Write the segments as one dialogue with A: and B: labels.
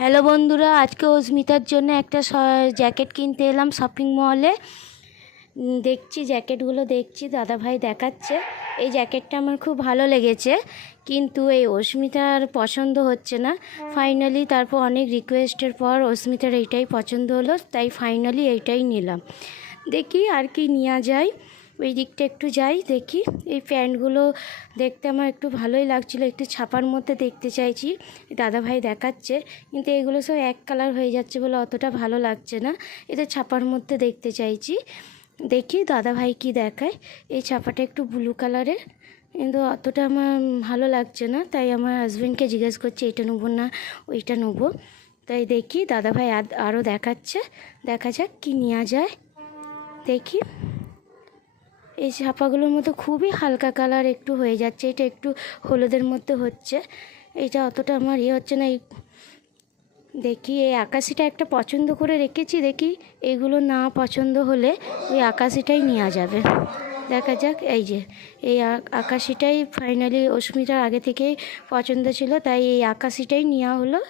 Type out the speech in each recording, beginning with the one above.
A: Hello বন্ধুরা, আজকে অস্মিতার জন্য একটা জ্যাকেট কিনতে এলাম শপিং মলে। দেখছি জ্যাকেটগুলো দেখছি, দাদাভাই দেখাচ্ছে। এই জ্যাকেটটা আমার খুব ভালো লেগেছে, কিন্তু এই অস্মিতার পছন্দ হচ্ছে না। ফাইনালি তারপর অনেক রিকোয়েস্টের পর অস্মিতার এইটাই পছন্দ হলো, তাই ফাইনালি এইটাই নিলাম। দেখি আর কি নেওয়া যায়। ওই দিকটা একটু যাই, দেখি। এই প্যান্টগুলো দেখতে আমার একটু ভালোই লাগছিল, একটু ছাপার মধ্যে দেখতে চাইছি, দাদাভাই দেখাচ্ছে। কিন্তু এগুলো সব এক কালার হয়ে যাচ্ছে বলে অতটা ভালো লাগছে না, এটা ছাপার মধ্যে দেখতে চাইছি। দেখি দাদাভাই কি দেখায়। এই ছাপাটা একটু ব্লু কালারের কিন্তু অতটা আমার ভালো লাগছে না, তাই আমার হাজব্যান্ডকে জিজ্ঞেস করছে, এটা নেব না, ওইটা নেব? তাই দেখি দাদাভাই আর আরও দেখাচ্ছে, দেখা যাক কী নেওয়া যায়। দেখি। এই ছাপাগুলোর মতো খুবই হালকা কালার একটু হয়ে যাচ্ছে, এটা একটু হলুদের মধ্যে হচ্ছে। এটা অতটা আমার ইয়ে হচ্ছে না, এই দেখি, এই আকাশিটা একটা পছন্দ করে রেখেছি, দেখি এগুলো না পছন্দ হলে ওই আকাশিটাই নেওয়া যাবে। দেখা যাক, এই যে, এই আকাশিটাই ফাইনালি অস্মিতার আগে থেকেই পছন্দ ছিল, তাই এই আকাশিটাই নেওয়া হলো।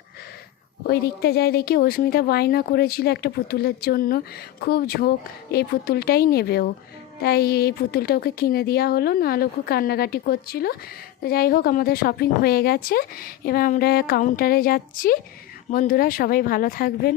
A: ওই দিকটা যায় দেখি, অস্মিতা বায়না করেছিল একটা পুতুলের জন্য। খুব ঝোঁক, এই পুতুলটাই নেবে ও। তাই এই পুতুলটা ওকে কিনে দেওয়া হলো, নাহলে খুব কান্নাকাটি করছিল। তো যাই হোক, আমাদের শপিং হয়ে গেছে। এবার আমরা কাউন্টারে যাচ্ছি। বন্ধুরা, সবাই ভালো থাকবেন।